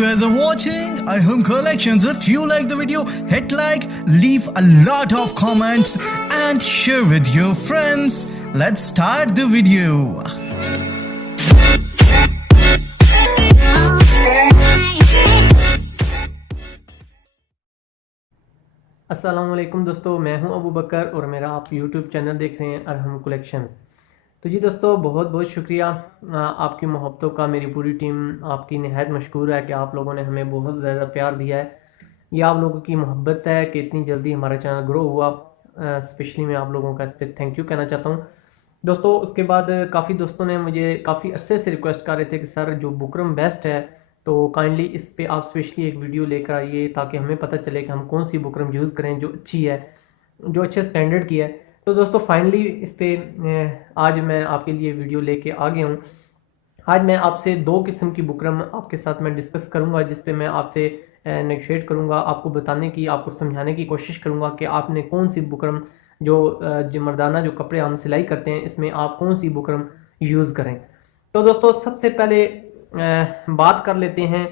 guys are watching iHome Collections. If you like the video, hit like, leave a lot of comments and share with your friends. Let's start the video. अस्सलामुअलैकुम दोस्तों, मैं हूं अबू बकर और मेरा आप YouTube channel देख रहे हैं अरहम कलेक्शंस। तो जी दोस्तों, बहुत बहुत शुक्रिया आपकी मोहब्बतों का। मेरी पूरी टीम आपकी निहायत मशकूर है कि आप लोगों ने हमें बहुत ज़्यादा प्यार दिया है। ये आप लोगों की मोहब्बत है कि इतनी जल्दी हमारा चैनल ग्रो हुआ। स्पेशली मैं आप लोगों का इस पर थैंक यू कहना चाहता हूँ दोस्तों। उसके बाद काफ़ी दोस्तों ने मुझे काफ़ी अरसे से रिक्वेस्ट कर रहे थे कि सर जो बुकरम बेस्ट है तो काइंडली इस पे आप स्पेशली एक वीडियो लेकर आइए ताकि हमें पता चले कि हम कौन सी बुकरम यूज़ करें जो अच्छी है, जो अच्छे स्टैंडर्ड की है। तो दोस्तों फाइनली इस पे आज मैं आपके लिए वीडियो लेके आ गया हूँ। आज मैं आपसे दो किस्म की बुकरम आपके साथ मैं डिस्कस करूँगा, जिस पे मैं आपसे नेगोशिएट करूँगा, आपको बताने की, आपको समझाने की कोशिश करूँगा कि आपने कौन सी बुकरम जो मर्दाना जो कपड़े हम सिलाई करते हैं इसमें आप कौन सी बुकरम यूज़ करें। तो दोस्तों सबसे पहले बात कर लेते हैं।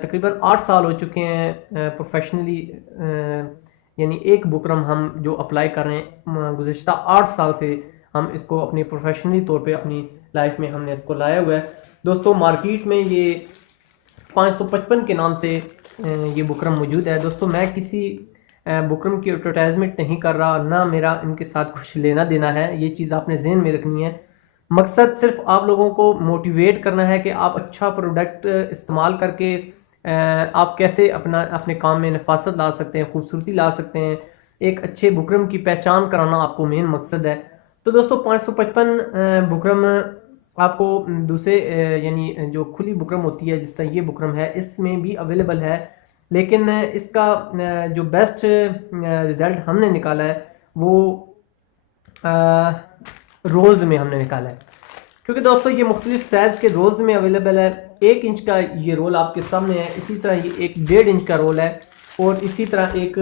तकरीबन 8 साल हो चुके हैं प्रोफेशनली, यानी एक बुकरम हम जो अप्लाई कर रहे हैं गुज़िश्ता 8 साल से हम इसको अपनी प्रोफेशनली तौर पे अपनी लाइफ में हमने इसको लाया हुआ है। दोस्तों मार्केट में ये 555 के नाम से ये बुकरम मौजूद है। दोस्तों मैं किसी बुकरम की एडवर्टाइजमेंट नहीं कर रहा, ना मेरा इनके साथ कुछ लेना देना है। ये चीज़ आपने ज़हन में रखनी है। मकसद सिर्फ आप लोगों को मोटिवेट करना है कि आप अच्छा प्रोडक्ट इस्तेमाल करके आप कैसे अपने काम में नफासत ला सकते हैं, खूबसूरती ला सकते हैं। एक अच्छे बुकरम की पहचान कराना आपको मेन मकसद है। तो दोस्तों 555 बुकरम आपको दूसरे यानी जो खुली बुकरम होती है जिस तरह ये बुकरम है इसमें भी अवेलेबल है, लेकिन इसका जो बेस्ट रिज़ल्ट हमने निकाला है वो रोल्स में हमने निकाला है, क्योंकि दोस्तों ये मुख्तलिफ साइज़ के रोल्स में अवेलेबल है। 1 इंच का ये रोल आपके सामने है, इसी तरह ये एक 1.5 इंच का रोल है, और इसी तरह एक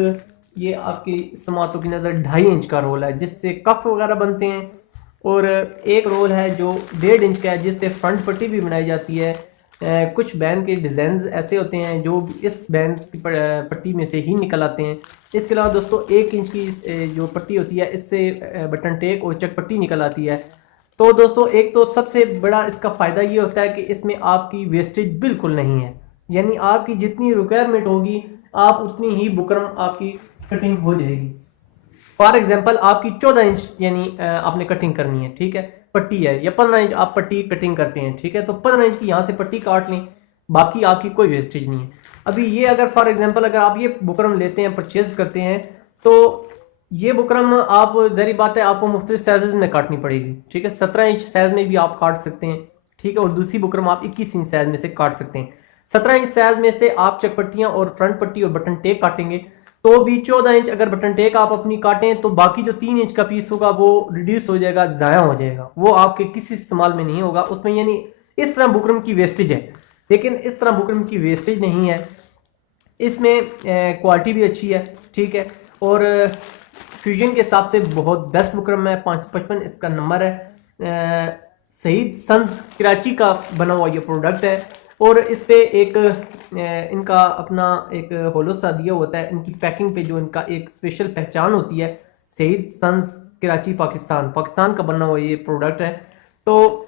ये आपकी समातों की नज़र 2.5 इंच का रोल है जिससे कफ वगैरह बनते हैं, और एक रोल है जो 1.5 इंच का है जिससे फ्रंट पट्टी भी बनाई जाती है। कुछ बैंड के डिज़ाइन ऐसे होते हैं जो इस बैंड की पट्टी में से ही निकल आते हैं। इसके अलावा दोस्तों 1 इंच की जो पट्टी होती है इससे बटन टेक और चक पट्टी निकल आती है। तो दोस्तों एक तो सबसे बड़ा इसका फ़ायदा ये होता है कि इसमें आपकी वेस्टेज बिल्कुल नहीं है, यानी आपकी जितनी रिक्वायरमेंट होगी आप उतनी ही बुकरम आपकी कटिंग हो जाएगी। फॉर एग्जांपल आपकी 14 इंच यानी आपने कटिंग करनी है, ठीक है, पट्टी है, या 15 इंच आप पट्टी कटिंग करते हैं, ठीक है, तो 15 इंच की यहाँ से पट्टी काट लें, बाकी आपकी कोई वेस्टेज नहीं है। अभी ये अगर फॉर एग्जांपल अगर आप ये बुकरम लेते हैं, परचेज करते हैं, तो ये बुकरम आप जरी बात है आपको मुख्तलिफ साइज़ में काटनी पड़ेगी, ठीक है। 17 इंच साइज़ में भी आप काट सकते हैं, ठीक है, और दूसरी बुकरम आप 21 इंच साइज़ में से काट सकते हैं। 17 इंच साइज़ में से आप चक पट्टियाँ और फ्रंट पट्टी और बटन टेक काटेंगे तो भी 14 इंच अगर बटन टेक आप अपनी काटें तो बाकी जो 3 इंच का पीस होगा वो रिड्यूस हो जाएगा, ज़ाया हो जाएगा, वो आपके किसी इस्तेमाल में नहीं होगा उसमें। यानी इस तरह बुकरम की वेस्टेज है, लेकिन इस तरह बुकरम की वेस्टेज नहीं है। इसमें क्वालिटी भी अच्छी है, ठीक है, और फ्यूजन के हिसाब से बहुत बेस्ट बुकरम है। 555 इसका नंबर है। शहीद सन्स कराची का बना हुआ ये प्रोडक्ट है, और इस पे एक इनका अपना एक होलो सा दिया होता है। इनकी पैकिंग पे जो इनका एक स्पेशल पहचान होती है, शहीद सन्स कराची पाकिस्तान का बना हुआ ये प्रोडक्ट है। तो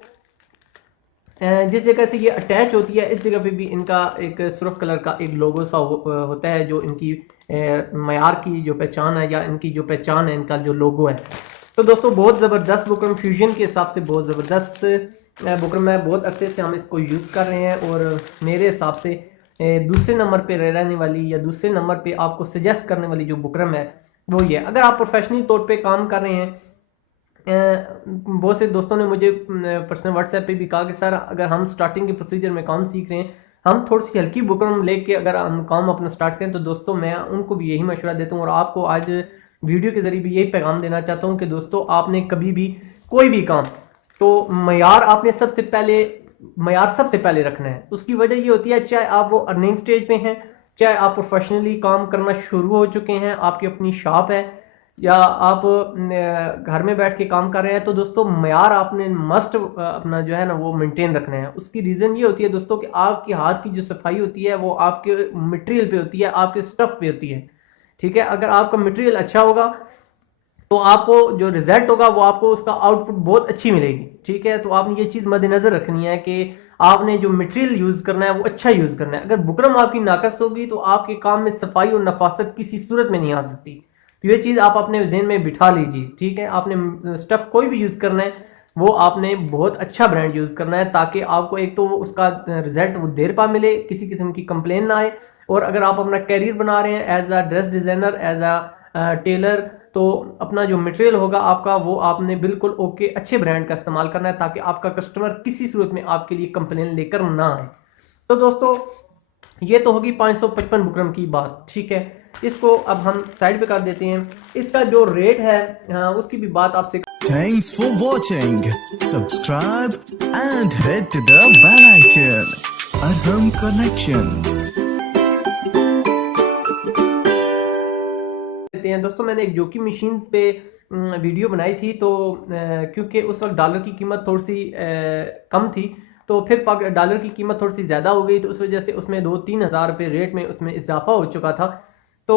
जिस जगह से ये अटैच होती है इस जगह पे भी इनका एक सुर्ख कलर का एक लोगो सा होता है जो इनकी मयार की जो पहचान है, या इनकी जो पहचान है, इनका जो लोगो है। तो दोस्तों बहुत ज़बरदस्त बुकरम, फ्यूजन के हिसाब से बहुत ज़बरदस्त बुकरम है। बहुत अच्छे से हम इसको यूज़ कर रहे हैं, और मेरे हिसाब से दूसरे नंबर पे रहने वाली या दूसरे नंबर पे आपको सजेस्ट करने वाली जो बुकरम है वो ये। अगर आप प्रोफेशनली तौर पे काम कर रहे हैं, बहुत से दोस्तों ने मुझे पर्सनल व्हाट्सएप पे भी कहा कि सर अगर हम स्टार्टिंग के प्रोसीजर में काम सीख रहे हैं, हम थोड़ी सी हल्की बुकरम लेके अगर हम काम अपना स्टार्ट करें, तो दोस्तों मैं उनको भी यही मशवरा देता हूँ, और आपको आज वीडियो के ज़रिए भी यही पैगाम देना चाहता हूँ कि दोस्तों आपने कभी भी कोई भी काम तो मयार आपने सबसे पहले रखना है। उसकी वजह ये होती है, चाहे आप वो अर्निंग स्टेज पे हैं, चाहे आप प्रोफेशनली काम करना शुरू हो चुके हैं, आपकी अपनी शॉप है, या आप घर में बैठ के काम कर रहे हैं, तो दोस्तों मयार आपने मस्ट अपना जो है ना वो मेंटेन रखना है। उसकी रीज़न ये होती है दोस्तों कि आपके हाथ की जो सफाई होती है वो आपके मटेरियल पे होती है, आपके स्टफ़ पे होती है, ठीक है। अगर आपका मटेरियल अच्छा होगा तो आपको जो रिजल्ट होगा वो आपको उसका आउटपुट बहुत अच्छी मिलेगी, ठीक है। तो आपने ये चीज़ मद्देनज़र रखनी है कि आपने जो मटेरियल यूज़ करना है वो अच्छा यूज़ करना है। अगर बुकरम आपकी नाकस होगी तो आपके काम में सफाई और नफासत किसी सूरत में नहीं आ सकती। तो ये चीज़ आप अपने जहन में बिठा लीजिए, ठीक है। आपने स्टफ़ कोई भी यूज़ करना है वो आपने बहुत अच्छा ब्रांड यूज़ करना है, ताकि आपको एक तो उसका रिजल्ट वो देर पा मिले, किसी किस्म की कंप्लेन ना आए। और अगर आप अपना कैरियर बना रहे हैं as a dress designer, as a tailor, तो अपना जो मटेरियल होगा आपका वो आपने बिल्कुल ओके अच्छे ब्रांड का इस्तेमाल करना है, ताकि आपका कस्टमर किसी सूरत में आपके लिए कंप्लेन लेकर ना आए। तो दोस्तों ये तो होगी 555 बुकरम की बात, ठीक है। इसको अब हम साइड पे कर देते हैं। इसका जो रेट है उसकी भी बात आपसे। Thanks for watching. Subscribe and hit the bell icon. Arham Collections. देते हैं दोस्तों, मैंने एक जोकी मशीन्स पे वीडियो बनाई थी, तो क्योंकि उस वक्त डॉलर की कीमत थोड़ी सी कम थी, तो फिर डॉलर की कीमत थोड़ी सी ज़्यादा हो गई, तो उस वजह से उसमें 2-3 हज़ार रुपये रेट में उसमें इजाफा हो चुका था। तो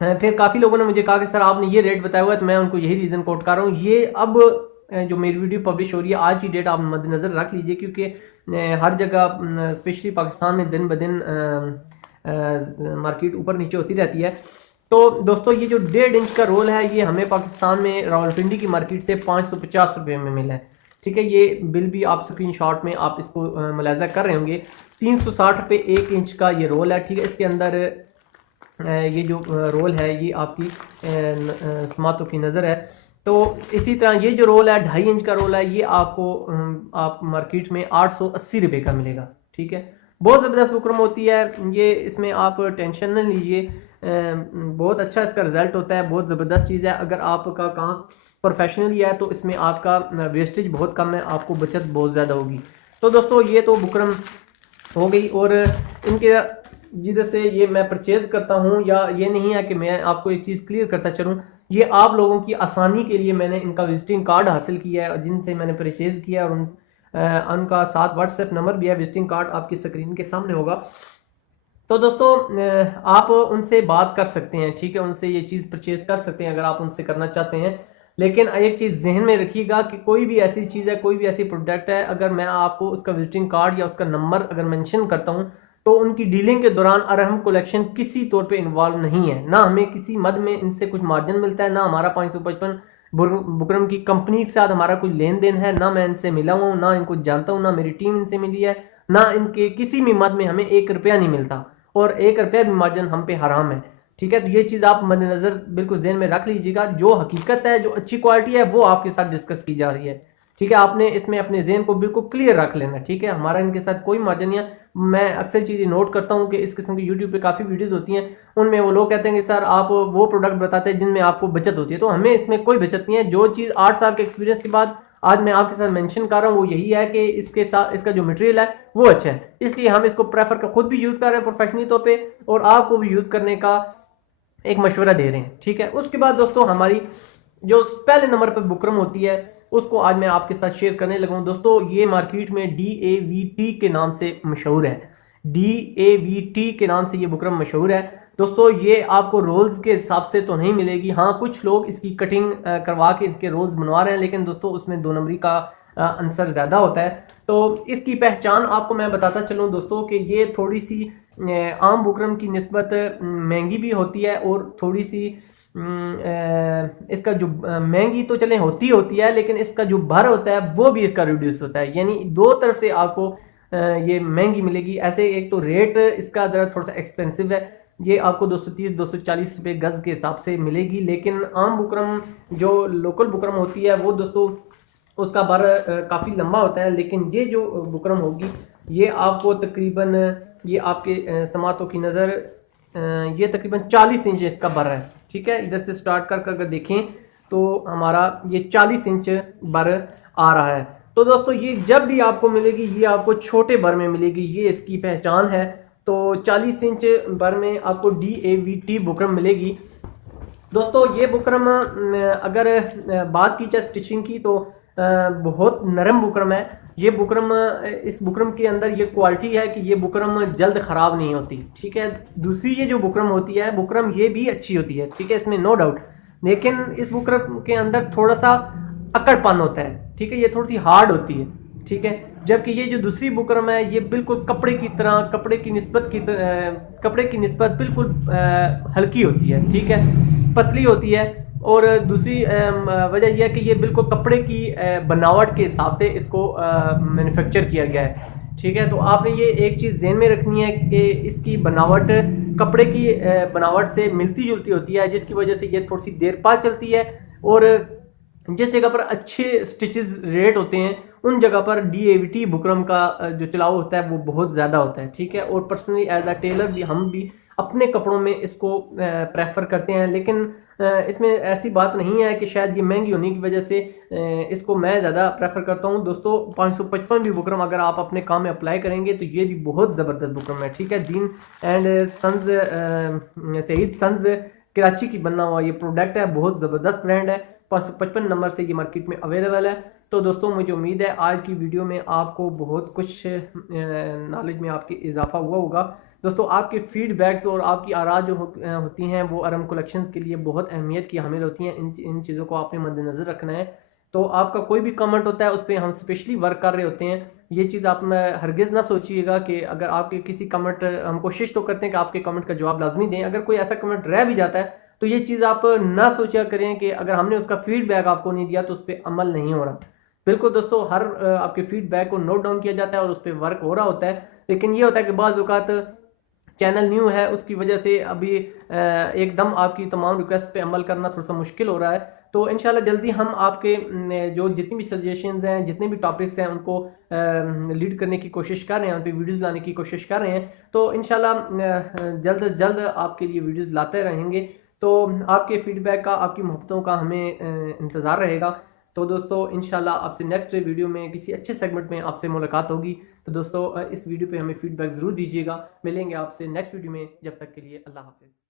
फिर काफ़ी लोगों ने मुझे कहा कि सर आपने ये रेट बताया हुआ है, तो मैं उनको यही रीज़न कोट कर रहा हूँ। ये अब जो मेरी वीडियो पब्लिश हो रही है आज की डेट आप मद्देनज़र रख लीजिए, क्योंकि हर जगह स्पेशली पाकिस्तान में दिन ब दिन मार्केट ऊपर नीचे होती रहती है। तो दोस्तों ये जो 1.5 इंच का रोल है ये हमें पाकिस्तान में रावलपिंडी की मार्केट से 550 रुपये में मिला है, ठीक है। ये बिल भी आप स्क्रीनशॉट में आप इसको मुलाजा कर रहे होंगे। 360 रुपये 1 इंच का ये रोल है, ठीक है। इसके अंदर ये जो रोल है ये आपकी समातों की नज़र है। तो इसी तरह ये जो रोल है 2.5 इंच का रोल है, ये आपको आप मार्केट में 880 रुपये का मिलेगा, ठीक है। बहुत ज़बरदस्त बुकरम होती है ये, इसमें आप टेंशन न लीजिए, बहुत अच्छा इसका रिज़ल्ट होता है, बहुत ज़बरदस्त चीज़ है। अगर आपका काम प्रोफेशनली है तो इसमें आपका वेस्टेज बहुत कम है, आपको बचत बहुत ज़्यादा होगी। तो दोस्तों ये तो बुकरम हो गई, और इनके जिधर से ये मैं परचेज़ करता हूँ, या ये नहीं है कि मैं आपको एक चीज़ क्लियर करता चलूँ, ये आप लोगों की आसानी के लिए मैंने इनका विजिटिंग कार्ड हासिल किया है जिनसे मैंने परचेज़ किया, और उनका साथ व्हाट्सएप नंबर भी है, विजिटिंग कार्ड आपकी स्क्रीन के सामने होगा। तो दोस्तों आप उनसे बात कर सकते हैं, ठीक है, उनसे ये चीज़ परचेज़ कर सकते हैं अगर आप उनसे करना चाहते हैं। लेकिन एक चीज़ जहन में रखिएगा कि कोई भी ऐसी चीज़ है, कोई भी ऐसी प्रोडक्ट है, अगर मैं आपको उसका विजिटिंग कार्ड या उसका नंबर अगर मेंशन करता हूं, तो उनकी डीलिंग के दौरान अरहम कलेक्शन किसी तौर पे इन्वॉल्व नहीं है। ना हमें किसी मद में इनसे कुछ मार्जिन मिलता है, ना हमारा 555 बुकरम की कंपनी के साथ हमारा कोई लेन देन है, ना मैं इनसे मिला हूँ, ना इनको जानता हूँ, ना मेरी टीम इनसे मिली है, ना इनके किसी भी मद में हमें 1 रुपया नहीं मिलता, और 1 रुपया भी मार्जिन हम पे हराम है, ठीक है। तो ये चीज़ आप मद्देनजर बिल्कुल ज़हन में रख लीजिएगा। जो हकीकत है, जो अच्छी क्वालिटी है, वो आपके साथ डिस्कस की जा रही है, ठीक है। आपने इसमें अपने जहन को बिल्कुल क्लियर रख लेना, ठीक है। हमारा इनके साथ कोई मार्जिन नहीं है। मैं अक्सर चीज़ें नोट करता हूँ कि इस किस्म की यूट्यूब पे काफ़ी वीडियोस होती हैं, उनमें वो लोग कहते हैं कि सर आप वो प्रोडक्ट बताते हैं जिनमें आपको बचत होती है, तो हमें इसमें कोई बचत नहीं है। जो चीज़ 8 साल के एक्सपीरियंस के बाद आज मैं आपके साथ मेंशन कर रहा हूँ वो यही है कि इसके साथ इसका जो मटेरियल है वो अच्छा है, इसलिए हम इसको प्रेफर कर खुद भी यूज़ कर रहे हैं प्रोफेशनली तौर पे, और आपको भी यूज़ करने का एक मशवरा दे रहे हैं, ठीक है। उसके बाद दोस्तों हमारी जो पहले नंबर पर बुकरम होती है उसको आज मैं आपके साथ शेयर करने लगा हूँ। दोस्तों ये मार्केट में DAVT के नाम से मशहूर है, DAVT के नाम से ये बुकरम मशहूर है। दोस्तों ये आपको रोल्स के हिसाब से तो नहीं मिलेगी, हाँ कुछ लोग इसकी कटिंग करवा के इनके रोल्स बनवा रहे हैं, लेकिन दोस्तों उसमें 2 नंबरी का आंसर ज़्यादा होता है। तो इसकी पहचान आपको मैं बताता चलूँ दोस्तों कि ये थोड़ी सी आम बुकरम की निस्बत महंगी भी होती है, और थोड़ी सी इसका जो महंगी तो चले होती है, लेकिन इसका जो भर होता है वो भी इसका रिड्यूस होता है, यानी 2 तरफ से आपको ये महंगी मिलेगी। ऐसे एक तो रेट इसका ज़रा थोड़ा सा एक्सपेंसिव है, ये आपको 230-240 रुपये गज़ के हिसाब से मिलेगी, लेकिन आम बुकरम जो लोकल बुकरम होती है वो दोस्तों उसका भर काफ़ी लंबा होता है। लेकिन ये जो बुकरम होगी ये आपको तकरीबन, ये आपके समातों की नज़र, ये तकरीबन 40 इंच इसका भर है, ठीक है। इधर से स्टार्ट कर अगर देखें तो हमारा ये 40 इंच भर आ रहा है। तो दोस्तों ये जब भी आपको मिलेगी ये आपको छोटे भर में मिलेगी, ये इसकी पहचान है। तो 40 इंच भर में आपको DAVT बुकरम मिलेगी। दोस्तों ये बुकरम अगर बात की जाए स्टिचिंग की तो बहुत नरम बुकरम है ये बुकरम। इस बुकरम के अंदर ये क्वालिटी है कि ये बुकरम जल्द ख़राब नहीं होती, ठीक है। दूसरी ये जो बुकरम होती है बुकरम ये भी अच्छी होती है, ठीक है, इसमें नो डाउट। लेकिन इस बुकरम के अंदर थोड़ा सा अकड़पन होता है, ठीक है, ये थोड़ी सी हार्ड होती है, ठीक है। जबकि ये जो दूसरी बुकरम है ये बिल्कुल कपड़े की तरह, कपड़े की निस्बत बिल्कुल हल्की होती है, ठीक है, पतली होती है। और दूसरी वजह यह है कि ये बिल्कुल कपड़े की बनावट के हिसाब से इसको मैन्युफैक्चर किया गया है, ठीक है। तो आपने ये एक चीज़ ध्यान में रखनी है कि इसकी बनावट कपड़े की बनावट से मिलती जुलती होती है, जिसकी वजह से ये थोड़ी सी देर बाद चलती है। और जिस जगह पर अच्छे स्टिचेस रेट होते हैं उन जगह पर DAVT बुकरम का जो चलाव होता है वो बहुत ज़्यादा होता है, ठीक है। और पर्सनली एज अ टेलर भी हम भी अपने कपड़ों में इसको प्रेफर करते हैं। लेकिन इसमें ऐसी बात नहीं है कि शायद ये महंगी होने की वजह से इसको मैं ज़्यादा प्रेफर करता हूँ। दोस्तों 555 भी बुकरम अगर आप अपने काम में अप्लाई करेंगे तो ये भी बहुत ज़बरदस्त बुकरम है, ठीक है। दीन एंड सन्स शहीद सन्स कराची की बना हुआ ये प्रोडक्ट है, बहुत ज़बरदस्त ब्रांड है। 555 नंबर से ये मार्केट में अवेलेबल है। तो दोस्तों मुझे उम्मीद है आज की वीडियो में आपको बहुत कुछ नॉलेज में आपकी इजाफा हुआ होगा। दोस्तों आपके फीडबैक्स और आपकी आरा जो होती हैं वो RM कलेक्शंस के लिए बहुत अहमियत की हामिल होती हैं। इन चीज़ों को आपने मद्देनज़र रखना है। तो आपका कोई भी कमेंट होता है उस पर हम स्पेशली वर्क कर रहे होते हैं। ये चीज़ आप हरगिज़ ना सोचिएगा कि अगर आपके किसी कमेंट, हम कोशिश तो करते हैं कि आपके कमेंट का जवाब लाजमी दें। अगर कोई ऐसा कमेंट रह भी जाता है तो ये चीज़ आप ना सोचा करें कि अगर हमने उसका फीडबैक आपको नहीं दिया तो उस पर अमल नहीं हो रहा। बिल्कुल दोस्तों, हर आपके फीडबैक को नोट डाउन किया जाता है और उस पर वर्क हो रहा होता है। लेकिन ये होता है कि बाज़ औक़ात चैनल न्यू है, उसकी वजह से अभी एकदम आपकी तमाम रिक्वेस्ट पे अमल करना थोड़ा सा मुश्किल हो रहा है। तो इंशाल्लाह जल्दी हम आपके जो जितनी भी सजेशंस हैं, जितने भी टॉपिक्स हैं उनको लीड करने की कोशिश कर रहे हैं, उन पर वीडियोज़ लाने की कोशिश कर रहे हैं। तो इंशाल्लाह जल्द से जल्द आपके लिए वीडियोज़ लाते रहेंगे। तो आपके फीडबैक का, आपकी मोहब्बतों का हमें इंतज़ार रहेगा। तो दोस्तों इंशाल्लाह आपसे नेक्स्ट वीडियो में किसी अच्छे सेगमेंट में आपसे मुलाकात होगी। तो दोस्तों इस वीडियो पे हमें फीडबैक ज़रूर दीजिएगा। मिलेंगे आपसे नेक्स्ट वीडियो में, जब तक के लिए अल्लाह हाफ़िज़।